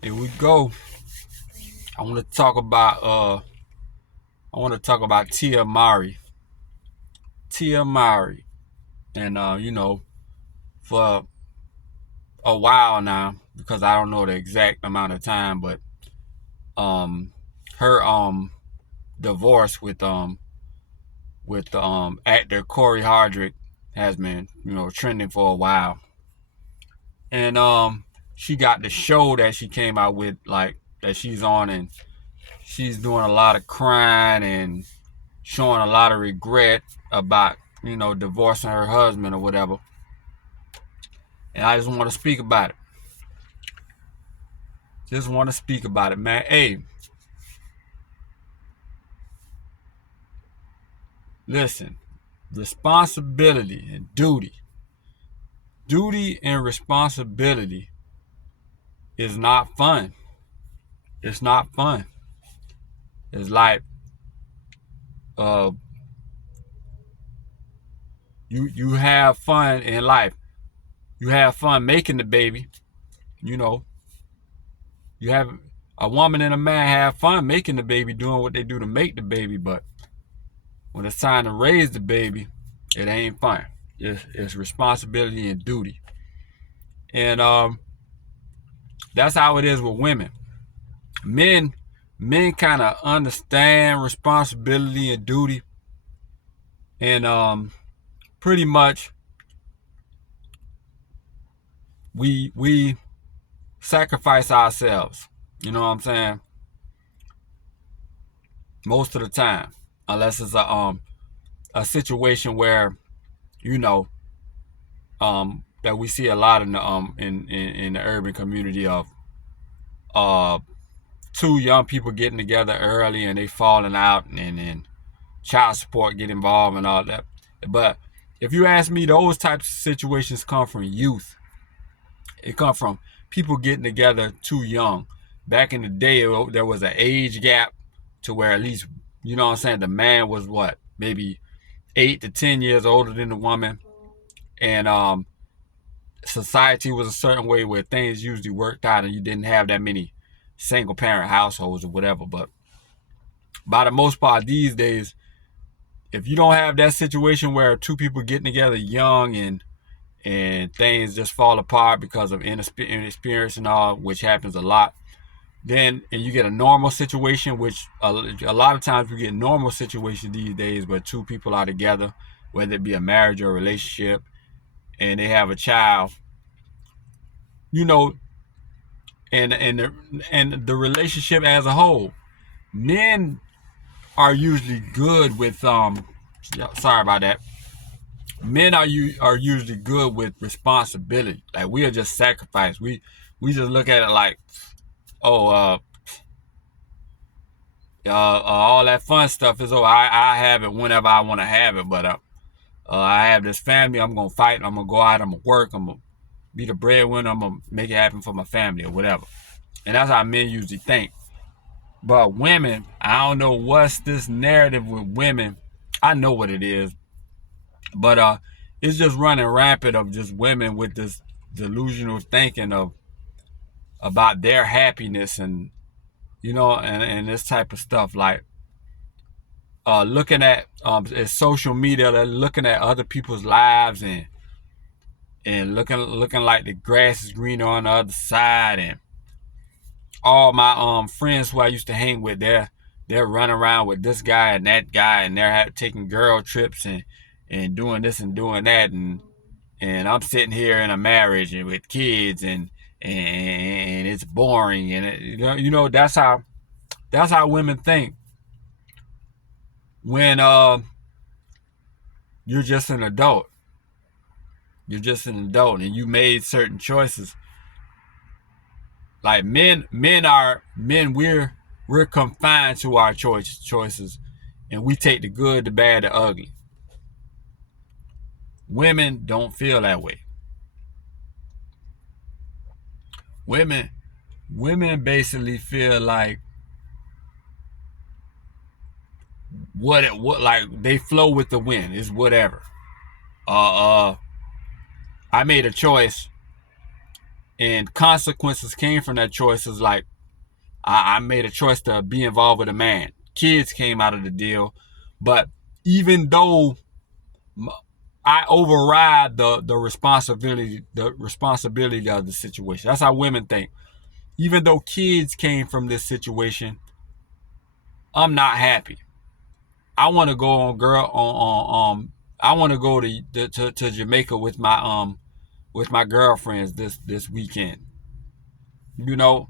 Here we go. I want to talk about Tia Mowry. Tia Mowry. And for a while now, because I don't know the exact amount of time, but um her divorce with actor Corey Hardrick has been, trending for a while. And she got the show that she came out with, like, that she's on, and she's doing a lot of crying and showing a lot of regret about, divorcing her husband or whatever. And I just want to speak about it. Just want to speak about it, man. Hey, listen, responsibility and duty. Duty and responsibility is not fun. It's not fun. It's like uh you have fun in life. You have fun making the baby. You know, you have a woman and a man have fun making the baby, doing what they do to make the baby, but when it's time to raise the baby, it ain't fun. It's responsibility and duty. And that's how it is with women. Men men kind of understand responsibility and duty, and pretty much we sacrifice ourselves. You know what I'm saying? Most of the time, unless it's a situation where, you know that we see a lot in the in the urban community of uh two young people getting together early and they falling out, and then child support get involved and all that. But if you ask me, those types of situations come from youth. It come from people getting together too young. Back in the day, there was an age gap to where at least, what I'm saying, the man was what, maybe 8 to 10 years older than the woman, and society was a certain way where things usually worked out, and you didn't have that many single parent households or whatever. But by the most part these days, if you don't have that situation where two people getting together young and things just fall apart because of inexperience and all, which happens a lot, then, and you get a normal situation, which a lot of times we get normal situations these days where two people are together, whether it be a marriage or a relationship, and they have a child, you know and the relationship as a whole. Men are usually good with sorry about that. Men are usually good with responsibility. Like, we are just sacrifice. We just look at it like, oh, all that fun stuff is, oh, I have it whenever I want to have it, but I have this family. I'm gonna fight. I'm gonna go out. I'm gonna work. I'm gonna be the breadwinner. I'm gonna make it happen for my family or whatever. And that's how men usually think. But women, I don't know what's this narrative with women. I know what it is, but it's just running rampant of just women with this delusional thinking of about their happiness, and and this type of stuff, like looking at social media. They're looking at other people's lives, and looking like the grass is greener on the other side. And all my friends who I used to hang with, they're running around with this guy and that guy, and they're taking girl trips and doing this and doing that, and I'm sitting here in a marriage and with kids, and it's boring. And that's how women think when you're just an adult. You're just an adult, and you made certain choices. Like, men, we're confined to our choices, and we take the good, the bad, the ugly. Women don't feel that way. Women basically feel like what like they flow with the wind. It's whatever. Uh, uh, I made a choice. and consequences came from that choice. Is like I made a choice to be involved with a man. Kids came out of the deal, but even though I override the responsibility of the situation. That's how women think. Even though kids came from this situation, I'm not happy. I want to go on girl on I want to go to Jamaica with my girlfriends this weekend. You know,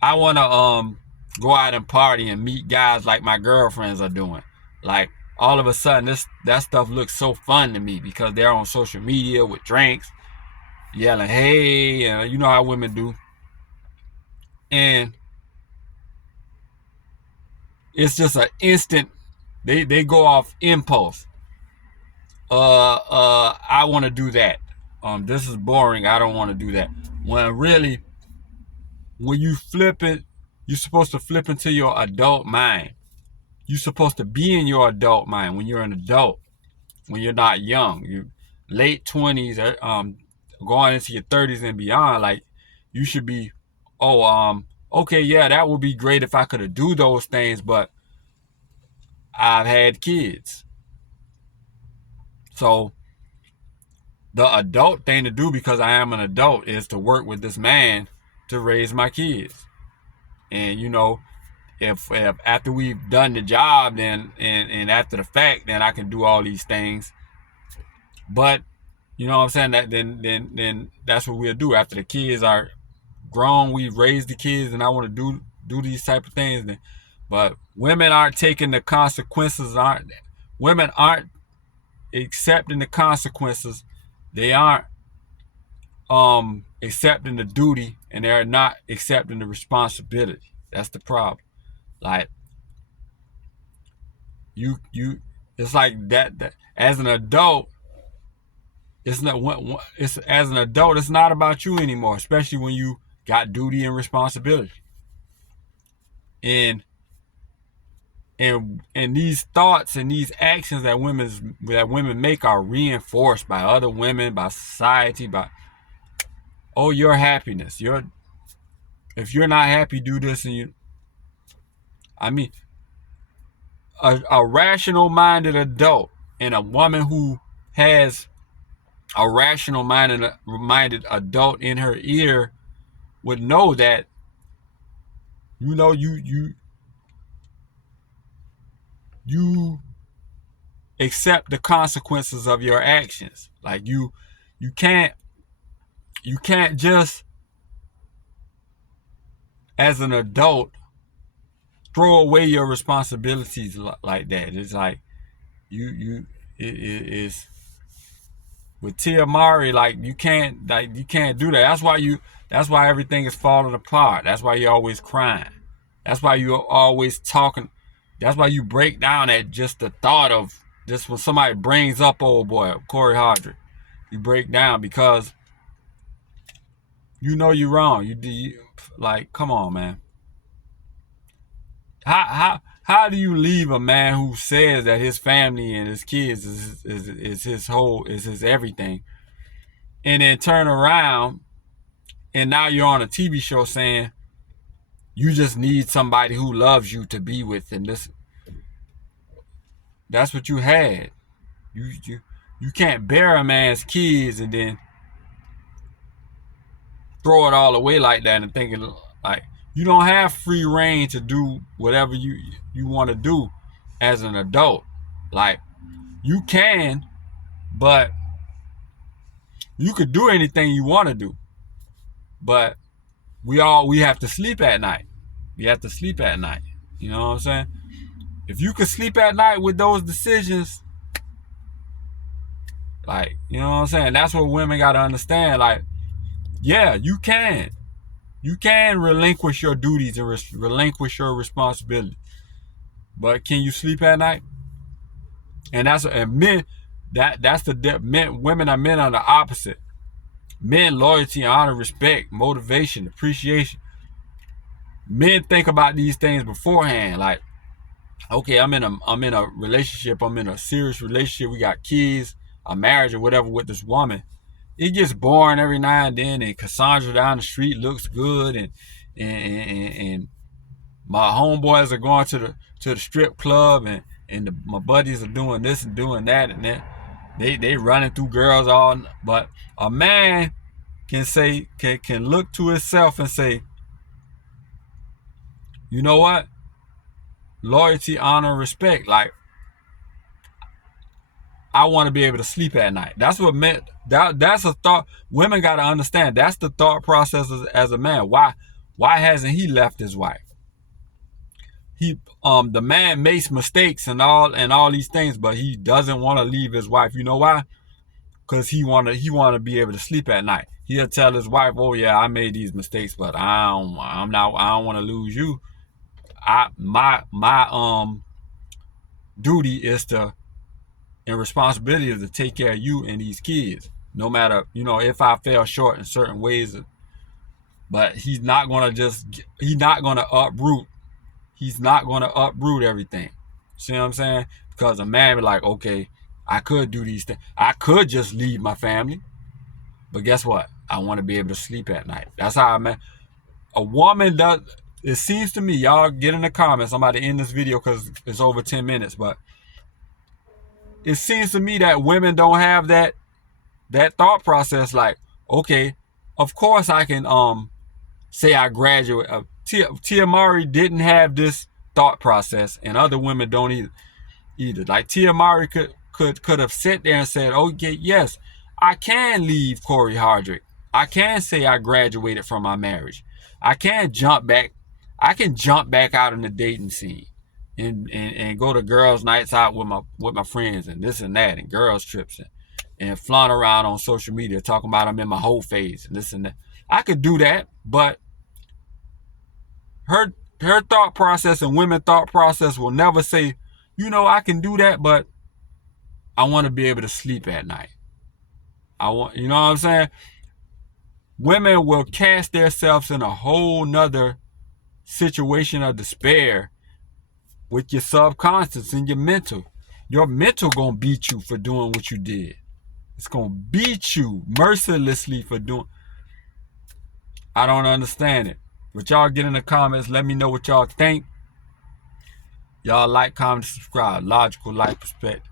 I want to go out and party and meet guys like my girlfriends are doing. Like all of a sudden that stuff looks so fun to me because they're on social media with drinks, yelling hey, and you know how women do. And it's just an instant they go off impulse. I want to do that. This is boring. I don't want to do that. When really, when you flip it, you're supposed to flip into your adult mind. You're supposed to be in your adult mind when you're an adult, when you're not young. You late 20s, going into your 30s and beyond. Like you should be, okay, yeah, that would be great if I could have do those things, but I've had kids, so the adult thing to do because I am an adult is to work with this man to raise my kids. And you know, if after we've done the job, then and after the fact, then I can do all these things. But you know what I'm saying? That then that's what we'll do after the kids are grown. We've raised the kids, and I want to do these type of things. Then, but women aren't taking the consequences. Women aren't accepting the consequences. They aren't accepting the duty, and they're not accepting the responsibility. That's the problem. Like you it's like that as an adult, it's as an adult, it's not about you anymore, especially when you got duty and responsibility. And and these thoughts and these actions that women make are reinforced by other women, by society, by your happiness. If you're not happy, do this. And I mean, a rational minded adult and a woman who has a rational minded adult in her ear would know that you accept the consequences of your actions. Like you can't just as an adult throw away your responsibilities like that. It's like it's with Tia Mowry, like you can't do that. That's why everything is falling apart. That's why you're always crying. That's why you're always talking. That's why you break down at just the thought of this when somebody brings up old boy, Corey Hardrick. You break down because you know you're wrong. Like, come on, man. How do you leave a man who says that his family and his kids is his everything, and then turn around and now you're on a TV show saying you just need somebody who loves you to be with, and that's what you had. You can't bear a man's kids and then throw it all away like that and thinking like you don't have free reign to do whatever you want to do as an adult. Like you can, but you could do anything you want to do. But we have to sleep at night. We have to sleep at night. You know what I'm saying? If you could sleep at night with those decisions, like, you know what I'm saying? That's what women got to understand. Like, yeah, you can. You can relinquish your duties and relinquish your responsibility. But can you sleep at night? And men, that's the men. Women and men are the opposite. Men, loyalty, honor, respect, motivation, appreciation. Men think about these things beforehand. Like, okay, I'm in a relationship. I'm in a serious relationship. We got kids, a marriage, or whatever with this woman. it gets boring every now and then, and Cassandra down the street looks good, and my homeboys are going to the strip club, and my buddies are doing this and doing that, and then they running through girls all. But a man can look to himself and say, you know what? Loyalty, honor, respect. Like, I want to be able to sleep at night. That's what meant. That's a thought. Women got to understand. That's the thought process as a man. Why hasn't he left his wife? The man makes mistakes and all these things, but he doesn't want to leave his wife. You know why? Because he wanna be able to sleep at night. He'll tell his wife, "Oh yeah, I made these mistakes, but I don't want to lose you. My duty is to and responsibility is to take care of you and these kids. No matter, if I fell short in certain ways, but he's not gonna uproot. He's not gonna uproot everything. See what I'm saying? Because a man be like, okay, I could do these things. I could just leave my family, but guess what? I want to be able to sleep at night. That's how a woman does. It seems to me, y'all get in the comments. I'm about to end this video because it's over 10 minutes, but it seems to me that women don't have that thought process. Like, okay, of course I can say I graduate. Tia Mowry didn't have this thought process, and other women don't either. Like, Tia Mowry could have sat there and said, okay, yes, I can leave Corey Hardrick. I can say I graduated from my marriage. I can jump back. I can jump back out in the dating scene and go to girls' nights out with my friends and this and that and girls' trips and flaunt around on social media talking about I'm in my whole phase and this and that. I could do that, but her thought process and women's thought process will never say, I can do that, but I want to be able to sleep at night. You know what I'm saying? Women will cast themselves in a whole nother situation of despair with your subconscious and your mental. Your mental gonna beat you for doing what you did. It's gonna beat you mercilessly for doing. I don't understand it. But y'all get in the comments. Let me know what y'all think. Y'all like, comment, subscribe. Logical Life Perspective.